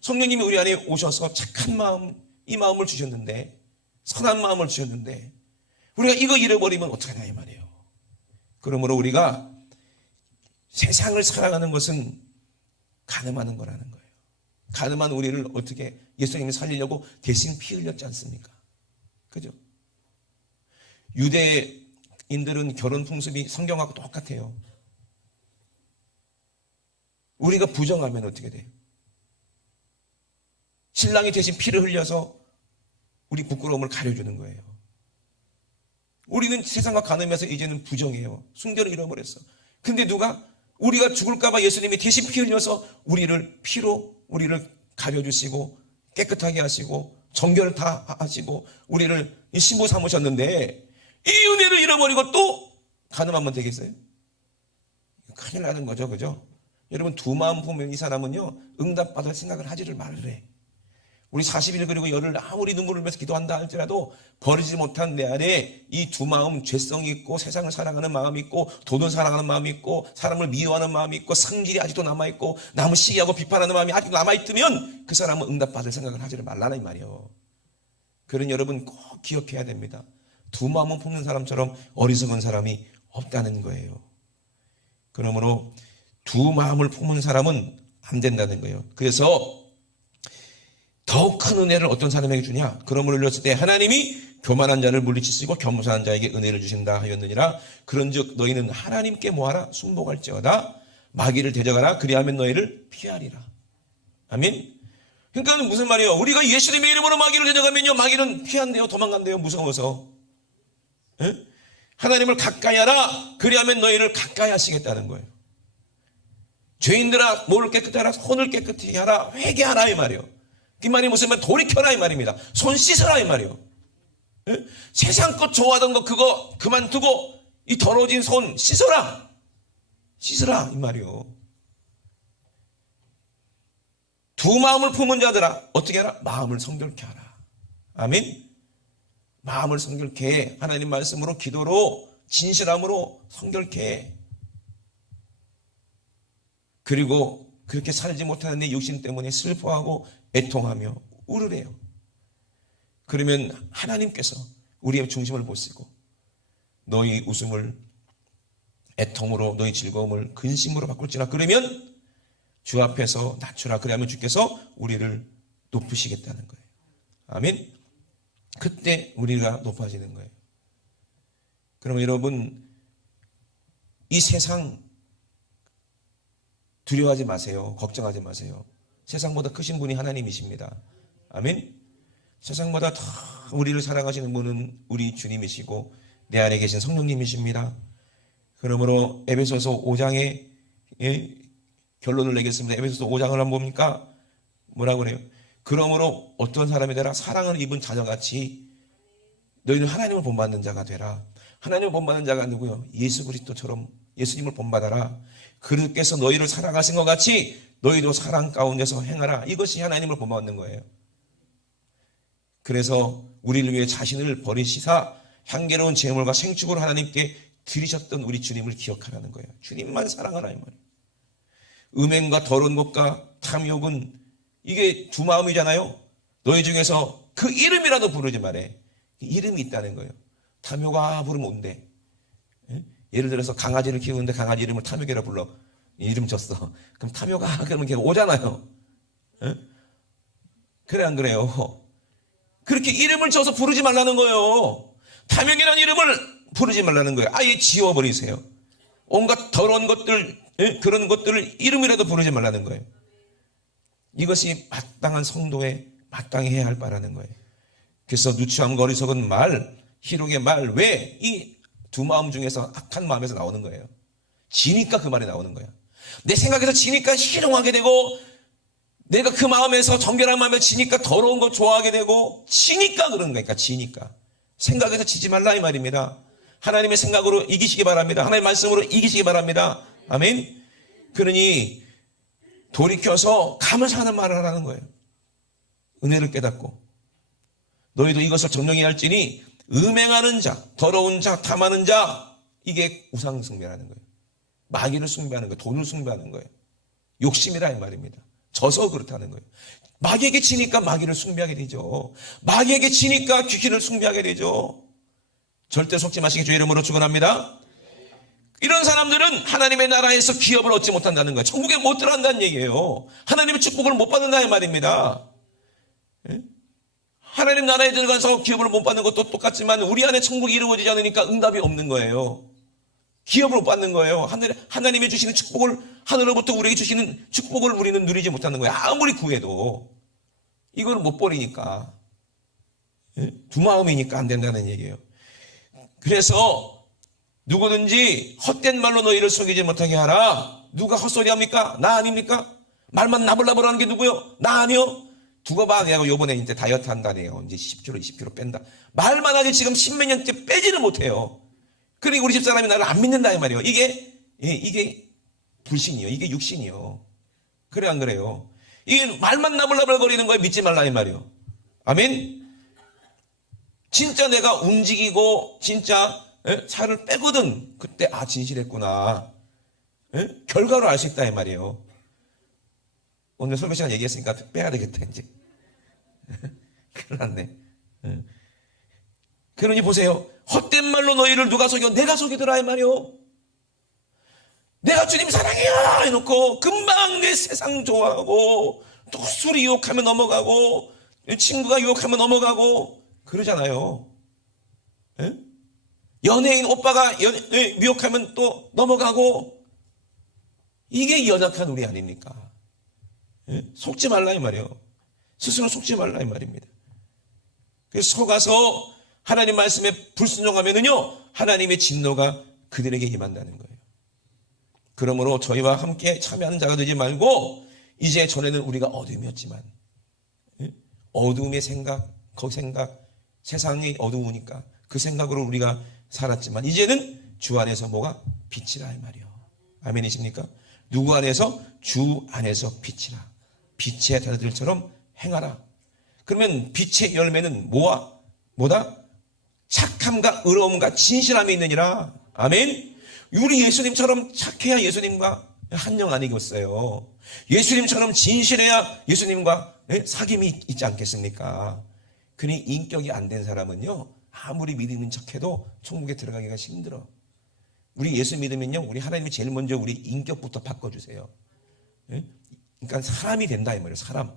성령님이 우리 안에 오셔서 착한 마음, 이 마음을 주셨는데, 선한 마음을 주셨는데 우리가 이거 잃어버리면 어떡하냐 이 말이에요. 그러므로 우리가 세상을 사랑하는 것은 가늠하는 거라는 거예요. 가늠한 우리를 어떻게 예수님이 살리려고 대신 피 흘렸지 않습니까? 그죠? 유대인들은 결혼 풍습이 성경하고 똑같아요. 우리가 부정하면 어떻게 돼요? 신랑이 대신 피를 흘려서 우리 부끄러움을 가려주는 거예요. 우리는 세상과 가늠해서 이제는 부정해요. 순결을 잃어버렸어. 근데 누가 우리가 죽을까봐 예수님이 대신 피 흘려서 우리를 피로 우리를 가려주시고 깨끗하게 하시고 정결을 다 하시고 우리를 신부 삼으셨는데 이 은혜를 잃어버리고 또 가늠하면 되겠어요? 큰일 나는 거죠. 그죠? 여러분 두 마음 보면 이 사람은요 응답받을 생각을 하지를 말으래. 우리 40일 그리고 열흘 아무리 눈물을 흘려서 기도한다 할지라도 버리지 못한 내 안에 이 두 마음, 죄성이 있고 세상을 사랑하는 마음이 있고 돈을 사랑하는 마음이 있고 사람을 미워하는 마음이 있고 성질이 아직도 남아있고 남을 시기하고 비판하는 마음이 아직도 남아있으면 그 사람은 응답받을 생각을 하지를 말라는 이 말이에요. 그런 여러분 꼭 기억해야 됩니다. 두 마음을 품는 사람처럼 어리석은 사람이 없다는 거예요. 그러므로 두 마음을 품은 사람은 안 된다는 거예요. 그래서 더욱 큰 은혜를 어떤 사람에게 주냐? 그러므로 일렀을 때 하나님이 교만한 자를 물리치시고 겸손한 자에게 은혜를 주신다 하였느니라. 그런즉 너희는 하나님께 뭐하라? 순복할지어다. 마귀를 대적하라. 그리하면 너희를 피하리라. 아멘. 그러니까 무슨 말이에요? 우리가 예수님의 이름으로 마귀를 대적하면요 마귀는 피한대요. 도망간대요. 무서워서. 에? 하나님을 가까이 하라. 그리하면 너희를 가까이 하시겠다는 거예요. 죄인들아 몸을 깨끗이 하라. 손을 깨끗이 하라. 회개하라 이 말이에요. 이 말이 무슨 말? 돌이켜라 이 말입니다. 손 씻어라 이 말이에요. 에? 세상 것 좋아하던 거 그거 그만두고 이 더러워진 손 씻어라. 씻으라 이 말이에요. 두 마음을 품은 자들아 어떻게 하라? 마음을 성결케 하라. 아멘. 마음을 성결케 해. 하나님 말씀으로 기도로 진실함으로 성결케 해. 그리고 그렇게 살지 못하는 내 육신 때문에 슬퍼하고 애통하며 울으래요. 그러면 하나님께서 우리의 중심을 보시고 너희 웃음을 애통으로 너희 즐거움을 근심으로 바꿀지라. 그러면 주 앞에서 낮추라. 그러면 주께서 우리를 높으시겠다는 거예요. 아멘. 그때 우리가 높아지는 거예요. 그러면 여러분 이 세상 두려워하지 마세요. 걱정하지 마세요. 세상보다 크신 분이 하나님이십니다. 아멘. 세상보다 더 우리를 사랑하시는 분은 우리 주님이시고 내 안에 계신 성령님이십니다. 그러므로 에베소서 5장의 결론을 내겠습니다. 에베소서 5장을 한번 봅니까? 뭐라고 그래요? 그러므로 어떤 사람이 되라? 사랑을 입은 자녀같이 너희는 하나님을 본받는 자가 되라. 하나님을 본받는 자가 누구요? 예수 그리스도처럼 예수님을 본받아라. 그리스도께서 너희를 사랑하신 것 같이 너희도 사랑 가운데서 행하라. 이것이 하나님을 본받는 거예요. 그래서 우리를 위해 자신을 버리시사 향기로운 제물과 생축으로 하나님께 드리셨던 우리 주님을 기억하라는 거예요. 주님만 사랑하라 이 말이에요. 음행과 더러운 것과 탐욕은 이게 두 마음이잖아요. 너희 중에서 그 이름이라도 부르지 말해. 이름이 있다는 거예요. 탐욕아 부르면 온대. 예를 들어서 강아지를 키우는데 강아지 이름을 탐욕이라 불러. 이름 줬어. 그럼 탐욕아 그러면 걔가 오잖아요. 그래 안 그래요? 그렇게 이름을 줘서 부르지 말라는 거예요. 탐욕이라는 이름을 부르지 말라는 거예요. 아예 지워버리세요. 온갖 더러운 것들, 그런 것들을 이름이라도 부르지 말라는 거예요. 이것이 마땅한 성도의 마땅히 해야 할 바라는 거예요. 그래서 누추함과 어리석은 말, 희롱의 말, 왜 이 두 마음 중에서 악한 마음에서 나오는 거예요. 지니까 그 말이 나오는 거야. 내 생각에서 지니까 희롱하게 되고, 내가 그 마음에서 정결한 마음에 지니까 더러운 거 좋아하게 되고, 지니까 그러는 거니까, 지니까. 생각에서 지지 말라 이 말입니다. 하나님의 생각으로 이기시기 바랍니다. 하나님의 말씀으로 이기시기 바랍니다. 아멘. 그러니 돌이켜서 감사하는 말을 하라는 거예요. 은혜를 깨닫고 너희도 이것을 정령해야 할지니 음행하는 자, 더러운 자, 탐하는 자, 이게 우상 숭배라는 거예요. 마귀를 숭배하는 거예요. 돈을 숭배하는 거예요. 욕심이라 이 말입니다. 져서 그렇다는 거예요. 마귀에게 지니까 마귀를 숭배하게 되죠. 마귀에게 지니까 귀신을 숭배하게 되죠. 절대 속지 마시기 주의 이름으로 축원합니다. 이런 사람들은 하나님의 나라에서 기업을 얻지 못한다는 거예요. 천국에 못 들어간다는 얘기예요. 하나님의 축복을 못 받는다는 말입니다. 하나님 나라에 들어가서 기업을 못 받는 것도 똑같지만 우리 안에 천국이 이루어지지 않으니까 응답이 없는 거예요. 기업을 못 받는 거예요. 하나님이 주시는 축복을, 하늘로부터 우리에게 주시는 축복을 우리는 누리지 못하는 거예요. 아무리 구해도. 이걸 못 버리니까. 두 마음이니까 안 된다는 얘기예요. 그래서 누구든지 헛된 말로 너희를 속이지 못하게 하라. 누가 헛소리 합니까? 나 아닙니까? 말만 나불나불 하는 게 누구요? 나 아니요? 두고 봐. 내가 요번에 이제 다이어트 한다네요. 이제 10kg, 20kg 뺀다. 말만 하지 지금 10몇 년째 빼지를 못해요. 그리고 우리 집사람이 나를 안 믿는다 이 말이에요. 이게 불신이요. 이게 육신이요. 그래 안 그래요? 이게 말만 나불나불 거리는 거에 믿지 말라 이 말이에요. 아멘. 진짜 내가 움직이고 진짜 살을 빼거든. 그때 진실했구나. 결과로 알 수 있다 이 말이에요. 오늘 설교 시간 얘기했으니까 빼야 되겠다 이제. 큰일 났네. 그러니 보세요. 헛된 말로 너희를 누가 속여? 내가 속이더라 이 말이요. 내가 주님 사랑해요 해놓고 금방 내 세상 좋아하고 또 술이 유혹하면 넘어가고 친구가 유혹하면 넘어가고 그러잖아요. 연예인 오빠가 유혹하면 또 넘어가고 이게 연약한 우리 아닙니까? 속지 말라 이 말이에요. 스스로 속지 말라 이 말입니다. 그래서 속아서 하나님 말씀에 불순종하면은요 하나님의 진노가 그들에게 임한다는 거예요. 그러므로 저희와 함께 참여하는 자가 되지 말고 이제 전에는 우리가 어둠이었지만 어둠의 생각, 그 생각, 세상이 어두우니까 그 생각으로 우리가 살았지만 이제는 주 안에서 뭐가? 빛이라 이 말이요. 아멘이십니까? 누구 안에서? 주 안에서 빛이라. 빛의 자들처럼 행하라. 그러면 빛의 열매는 뭐다? 착함과 의로움과 진실함이 있느니라. 아멘. 우리 예수님처럼 착해야 예수님과 한영 아니겠어요. 예수님처럼 진실해야 예수님과 사귐이 있지 않겠습니까? 그니 인격이 안 된 사람은요 아무리 믿는 척해도 천국에 들어가기가 힘들어. 우리 예수 믿으면요 우리 하나님이 제일 먼저 우리 인격부터 바꿔주세요. 그러니까 사람이 된다 이 말이에요. 사람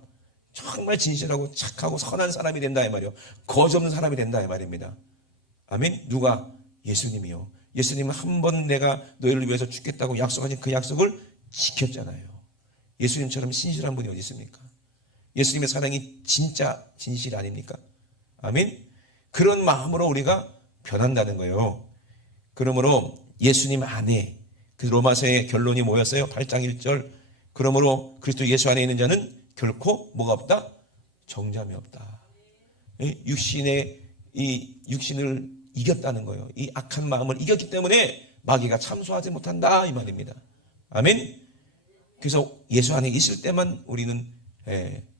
정말 진실하고 착하고 선한 사람이 된다 이 말이에요. 거짓 없는 사람이 된다 이 말입니다. 아멘. 누가? 예수님이요. 예수님은 한 번 내가 너희를 위해서 죽겠다고 약속하신 그 약속을 지켰잖아요. 예수님처럼 신실한 분이 어디 있습니까? 예수님의 사랑이 진짜 진실 아닙니까? 아멘. 그런 마음으로 우리가 변한다는 거예요. 그러므로 예수님 안에 그 로마서의 결론이 뭐였어요? 8장 1절. 그러므로 그리스도 예수 안에 있는 자는 결코 뭐가 없다? 정잠이 없다. 육신을 이겼다는 거예요. 이 악한 마음을 이겼기 때문에 마귀가 참소하지 못한다 이 말입니다. 아멘. 그래서 예수 안에 있을 때만 우리는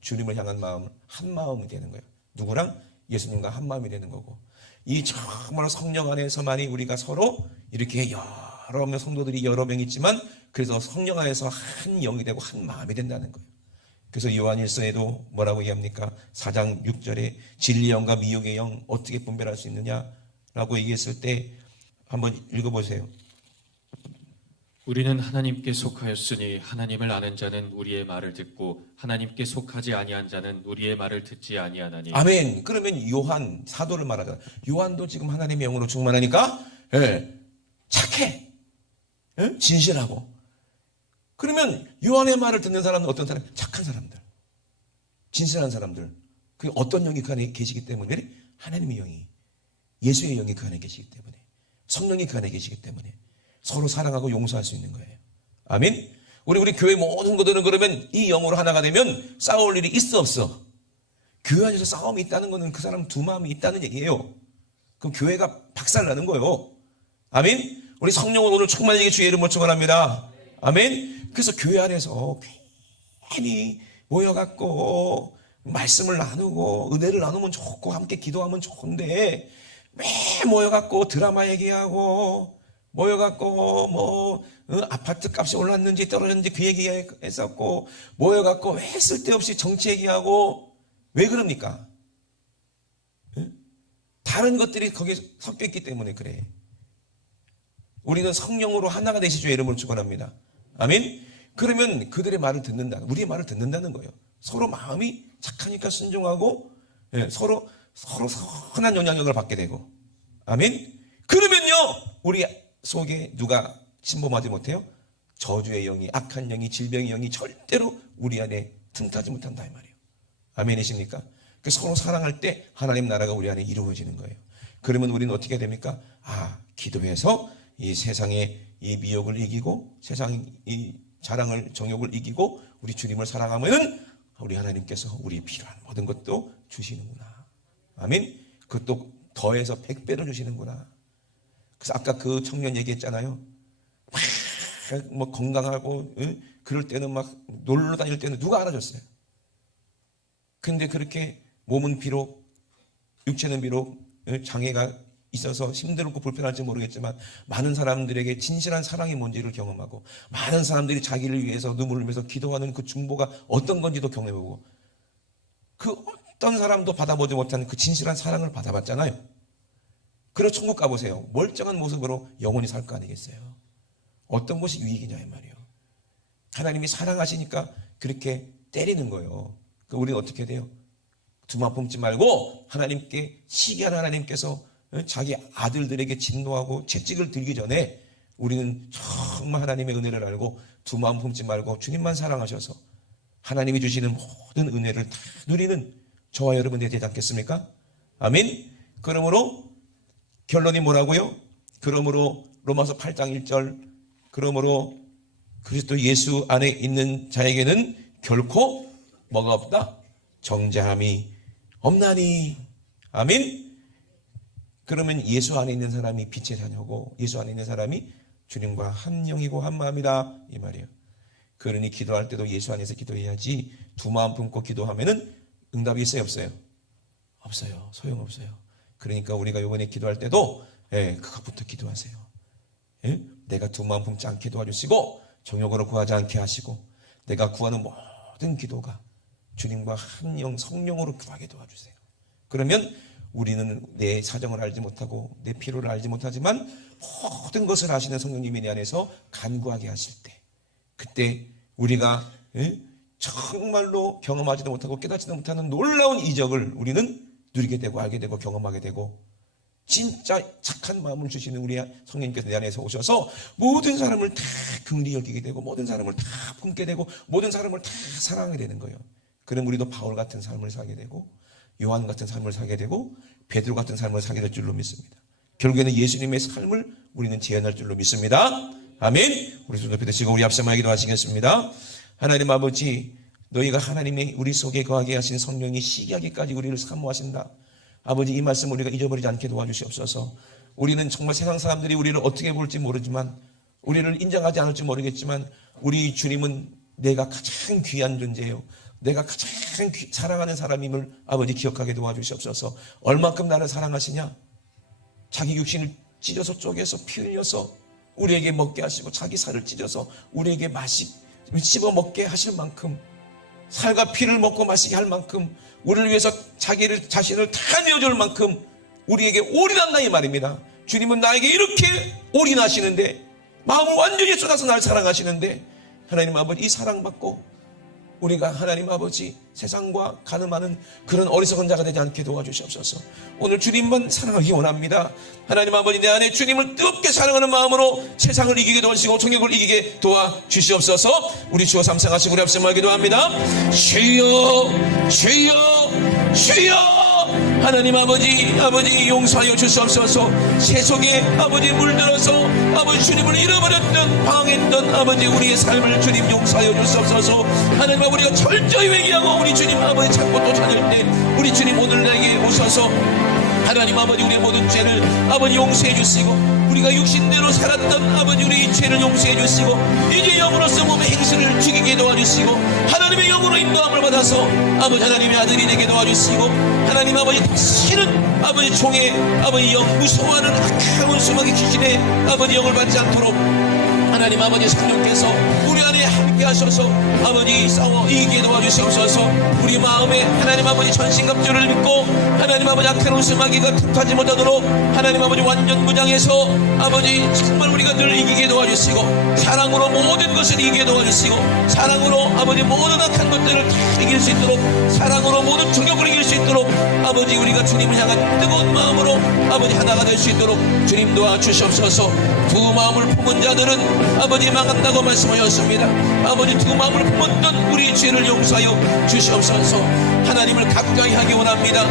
주님을 향한 마음을 한 마음이 되는 거예요. 누구랑? 예수님과 한 마음이 되는 거고, 이 정말 성령 안에서만이 우리가 서로 이렇게 여러 명 성도들이 여러 명 있지만 그래서 성령 안에서 한 영이 되고 한 마음이 된다는 거예요. 그래서 요한일서에도 뭐라고 얘기합니까? 4장 6절에 진리의 영과 미혹의 영 어떻게 분별할 수 있느냐라고 얘기했을 때 한번 읽어보세요. 우리는 하나님께 속하였으니 하나님을 아는 자는 우리의 말을 듣고 하나님께 속하지 아니한 자는 우리의 말을 듣지 아니하나니. 아멘. 그러면 요한 사도를 말하잖아. 요한도 지금 하나님의 영으로 충만하니까 착해, 진실하고. 그러면 요한의 말을 듣는 사람은 어떤 사람? 착한 사람들, 진실한 사람들. 그 어떤 영이 그 안에 계시기 때문에? 하나님의 영이, 예수의 영이 그 안에 계시기 때문에, 성령이 그 안에 계시기 때문에 서로 사랑하고 용서할 수 있는 거예요. 아멘. 우리 교회 모든 것들은 그러면 이 영으로 하나가 되면 싸울 일이 있어 없어? 교회 안에서 싸움이 있다는 것은 그 사람 두 마음이 있다는 얘기예요. 그럼 교회가 박살나는 거예요. 아멘. 우리 성령으로 오늘 충만하게 주의 이름으로 축원합니다. 아멘. 그래서 교회 안에서 괜히 모여갖고 말씀을 나누고 은혜를 나누면 좋고 함께 기도하면 좋은데 매 모여갖고 드라마 얘기하고 모여갖고 아파트 값이 올랐는지 떨어졌는지 그 얘기했었고 모여갖고 왜 쓸데없이 정치 얘기하고 왜 그럽니까? 다른 것들이 거기에 섞여 있기 때문에 그래. 우리는 성령으로 하나가 되시죠. 이름을 축원합니다. 아멘. 그러면 그들의 말을 듣는다. 우리의 말을 듣는다는 거예요. 서로 마음이 착하니까 순종하고 서로 선한 영향력을 받게 되고. 아멘. 그러면요 우리 속에 누가 침범하지 못해요? 저주의 영이, 악한 영이, 질병의 영이 절대로 우리 안에 틈타지 못한다 이 말이에요. 아멘이십니까? 서로 사랑할 때 하나님 나라가 우리 안에 이루어지는 거예요. 그러면 우리는 어떻게 됩니까? 기도해서 이 세상의 이 미혹을 이기고 세상 이 자랑을 정욕을 이기고 우리 주님을 사랑하면은 우리 하나님께서 우리 필요한 모든 것도 주시는구나. 아멘. 그것도 더해서 100배로 주시는구나. 그래서 아까 그 청년 얘기했잖아요. 막 건강하고 그럴 때는 막 놀러 다닐 때는 누가 알아줬어요. 근데 그렇게 몸은 비록 육체는 비록 장애가 있어서 힘들고 불편할지 모르겠지만 많은 사람들에게 진실한 사랑이 뭔지를 경험하고 많은 사람들이 자기를 위해서 눈물을 흘리면서 기도하는 그 중보가 어떤 건지도 경험해보고 그 어떤 사람도 받아보지 못한 그 진실한 사랑을 받아봤잖아요. 그래서 천국 가보세요. 멀쩡한 모습으로 영원히 살 거 아니겠어요? 어떤 것이 유익이냐 이 말이에요. 하나님이 사랑하시니까 그렇게 때리는 거예요. 우리는 어떻게 돼요? 두만 품지 말고 하나님께 시기한 하나님께서 자기 아들들에게 진노하고 채찍을 들기 전에 우리는 정말 하나님의 은혜를 알고 두 마음 품지 말고 주님만 사랑하셔서 하나님이 주시는 모든 은혜를 다 누리는 저와 여러분이 되지 않겠습니까? 아멘. 그러므로 결론이 뭐라고요? 그러므로 로마서 8장 1절 그러므로 그리스도 예수 안에 있는 자에게는 결코 뭐가 없다? 정죄함이 없나니. 아멘. 그러면 예수 안에 있는 사람이 빛의 자녀고 예수 안에 있는 사람이 주님과 한 영이고 한 마음이다 이 말이에요. 그러니 기도할 때도 예수 안에서 기도해야지 두 마음 품고 기도하면은 응답이 있어요 없어요? 없어요. 소용없어요. 그러니까 우리가 이번에 기도할 때도 그것부터 기도하세요. 내가 두 마음 품지 않게 도와주시고 정욕으로 구하지 않게 하시고 내가 구하는 모든 기도가 주님과 한 영 성령으로 구하게 도와주세요. 그러면 우리는 내 사정을 알지 못하고 내 필요를 알지 못하지만 모든 것을 아시는 성령님이 내 안에서 간구하게 하실 때 그때 우리가 정말로 경험하지도 못하고 깨닫지도 못하는 놀라운 이적을 우리는 누리게 되고 알게 되고 경험하게 되고 진짜 착한 마음을 주시는 우리 성령님께서 내 안에서 오셔서 모든 사람을 다 긍휼히 여기게 되고 모든 사람을 다 품게 되고 모든 사람을 다 사랑하게 되는 거예요. 그럼 우리도 바울 같은 삶을 살게 되고 요한 같은 삶을 살게 되고 베드로 같은 삶을 살게 될 줄로 믿습니다. 결국에는 예수님의 삶을 우리는 재현할 줄로 믿습니다. 아멘. 우리 손 높이 드시고 우리 앞서만 기도하시겠습니다. 하나님 아버지 너희가 하나님의 우리 속에 거하게 하신 성령이 시기하기까지 우리를 사모하신다. 아버지 이 말씀 우리가 잊어버리지 않게 도와주시옵소서. 우리는 정말 세상 사람들이 우리를 어떻게 볼지 모르지만, 우리를 인정하지 않을지 모르겠지만, 우리 주님은 내가 가장 귀한 존재예요. 내가 가장 사랑하는 사람임을 아버지 기억하게 도와주시옵소서. 얼만큼 나를 사랑하시냐? 자기 육신을 찢어서 쪼개서 피 흘려서 우리에게 먹게 하시고, 자기 살을 찢어서 우리에게 씹어 먹게 하실 만큼, 살과 피를 먹고 마시게 할 만큼, 우리를 위해서 자신을 다 내어줄 만큼 우리에게 올인한다 이 말입니다. 주님은 나에게 이렇게 올인하시는데, 마음을 완전히 쏟아서 날 사랑하시는데, 하나님 아버지 이 사랑받고 우리가 하나님 아버지 세상과 가늠하는 그런 어리석은 자가 되지 않게 도와주시옵소서. 오늘 주님만 사랑하기 원합니다. 하나님 아버지, 내 안에 주님을 뜨겁게 사랑하는 마음으로 세상을 이기게 도와주시고 정욕을 이기게 도와주시옵소서. 우리 주여 삼상하시고 우리 앞서 기도합니다. 주여 주여 주여. 하나님 아버지 용서하여 주시옵소서. 세속에 아버지 물들어서 아버지 주님을 잃어버렸던 방황했던 아버지 우리의 삶을 주님 용서하여 주시옵소서. 하나님 아버지, 우리가 철저히 회개하고 우리 주님 아버지 찾고 또 찾을 때 우리 주님 오늘 내게 오셔서 하나님 아버지 우리의 모든 죄를 아버지 용서해 주시고, 우리가 육신대로 살았던 아버지 우리의 죄를 용서해 주시고, 이제 영으로서 몸의 행실을 죽이게 도와주시고, 하나님의 영으로 인도함을 받아서 아버지 하나님의 아들이 되게 도와주시고, 하나님 아버지 다시는 아버지 종의 아버지 영, 무서워하는 악한 원수마귀 귀신의 아버지 영을 받지 않도록 하나님 아버지 성령께서 우리 안에 함께 하셔서 아버지 싸워 이기게 도와주시옵소서. 우리 마음에 하나님 아버지 전신갑주를 믿고 하나님 아버지 악한 원수마귀가 틈타지 못하도록 하나님 아버지 완전 무장해서 아버지 정말 우리가 늘 이기게 도와주시고, 사랑으로 모든 것을 이기게 도와주시고, 사랑으로 아버지 모든 악한 것들을 다 이길 수 있도록, 사랑으로 모든 중력을 이길 수 있도록 아버지 우리가 주님을 향한 뜨거운 마음으로 아버지 하나가 될 수 있도록 주님 도와주시옵소서. 두 마음을 품은 자들은 아버지 망한다고 말씀하셨습니다. 아버지 두 마음을 품었던 우리의 죄를 용서하여 주시옵소서. 하나님을 가까이 하기 원합니다.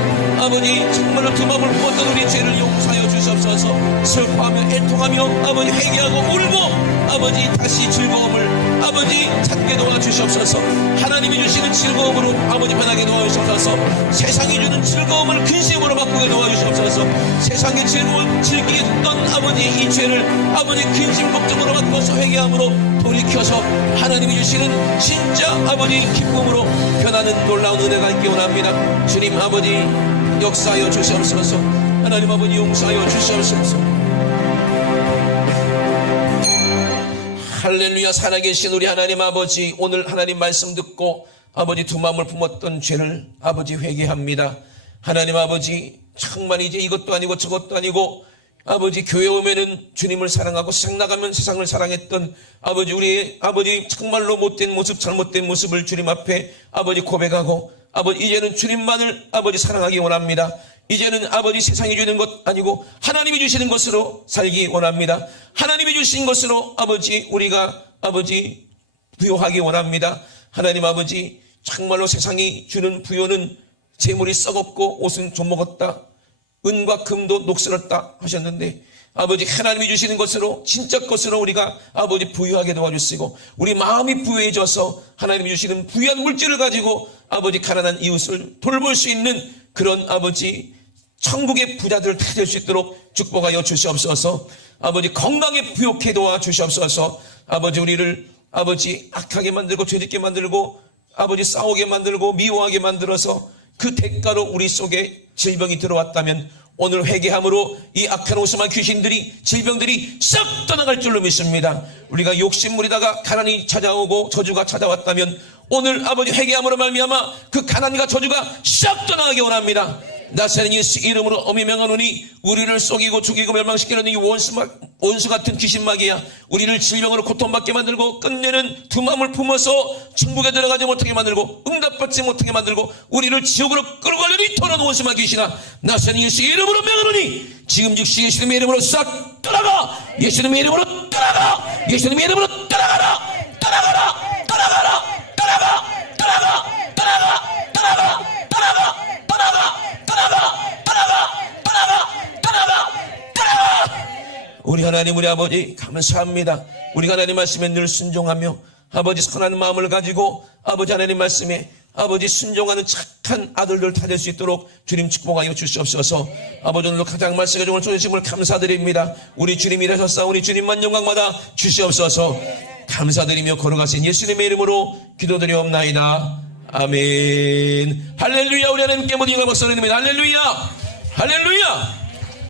아버지 정말로 두 마음을 품었던 우리의 죄를 용서하여 주시옵소서. 슬퍼하며 애통하며 아버지 회개하고 울고 아버지 다시 즐거움을 아버지 찾게 도와주시옵소서. 하나님이 주시는 즐거움으로 아버지 변하게 도와주시옵소서. 세상이 주는 즐거움을 근심으로 바꾸게 도와주시옵소서. 세상의 즐거움을 즐기게 했던 아버지 이 죄를 아버지 근심 걱정으로 바꿔서 회개함으로 돌이켜서 하나님이 주시는 진짜 아버지 기쁨으로 변하는 놀라운 은혜가 있기 원합니다. 주님 아버지 역사하여 주시옵소서. 하나님 아버지 용서하여 주시옵소서. 할렐루야. 살아계신 우리 하나님 아버지, 오늘 하나님 말씀 듣고 아버지 두 마음을 품었던 죄를 아버지 회개합니다. 하나님 아버지 정말 이제 이것도 아니고 저것도 아니고 아버지 교회 오면은 주님을 사랑하고 세상 나가면 세상을 사랑했던 아버지 우리의 아버지 정말로 못된 모습, 잘못된 모습을 주님 앞에 아버지 고백하고 아버지 이제는 주님만을 아버지 사랑하기 원합니다. 이제는 아버지 세상이 주는 것 아니고 하나님이 주시는 것으로 살기 원합니다. 하나님이 주신 것으로 아버지 우리가 아버지 부요하기 원합니다. 하나님 아버지 정말로 세상이 주는 부요는 재물이 썩었고 옷은 좀 먹었다, 은과 금도 녹슬었다 하셨는데 아버지 하나님이 주시는 것으로 진짜 것으로 우리가 아버지 부유하게 도와주시고 우리 마음이 부유해져서 하나님이 주시는 부유한 물질을 가지고 아버지 가난한 이웃을 돌볼 수 있는 그런 아버지 천국의 부자들 다 될 수 있도록 축복하여 주시옵소서. 아버지 건강에 부욕해 도와주시옵소서. 아버지 우리를 아버지 악하게 만들고 죄짓게 만들고 아버지 싸우게 만들고 미워하게 만들어서 그 대가로 우리 속에 질병이 들어왔다면 오늘 회개함으로 이 악한 오스만 귀신들이 질병들이 싹 떠나갈 줄로 믿습니다. 우리가 욕심부리다가 가난이 찾아오고 저주가 찾아왔다면 오늘 아버지 회개함으로 말미암아 그 가난과 저주가 싹 떠나가기 원합니다. 나사렛 예수 이름으로 엄히 명하노니 우리를 속이고 죽이고 멸망시키는 이 원수 같은 귀신마귀야, 우리를 질병으로 고통받게 만들고 끝내는 두 마음을 품어서 천국에 들어가지 못하게 만들고 응답받지 못하게 만들고 우리를 지옥으로 끌고 가려는 이 더러운 원수마귀 귀신아, 나사렛 예수 이름으로 명하노니 지금 즉시 예수님의 이름으로 싹 떠나가, 예수님의 이름으로 떠나가, 예수님의 이름으로 떠나가라, 떠나가라, 떠나가라, 떠나가, 떠나가, 떠나가, 떠나가, 떠나가, 떠나가, 우리 하나님 우리 아버지 감사합니다. 우리 하나님 말씀에 늘 순종하며 아버지 선한 마음을 가지고 아버지 하나님 말씀에 아버지 순종하는 착한 아들들 다될 수 있도록 주님 축복하여 주시옵소서. 아버지 오늘도 가장 말씀의 종을 주심을 감사드립니다. 우리 주님 일하셨사오니 주님만 영광받아 주시옵소서. 감사드리며 걸어가신 예수님의 이름으로 기도드리옵나이다. 아멘. 할렐루야. 우리 하나님께 모든 영광 박수 드립니다. 할렐루야. 할렐루야.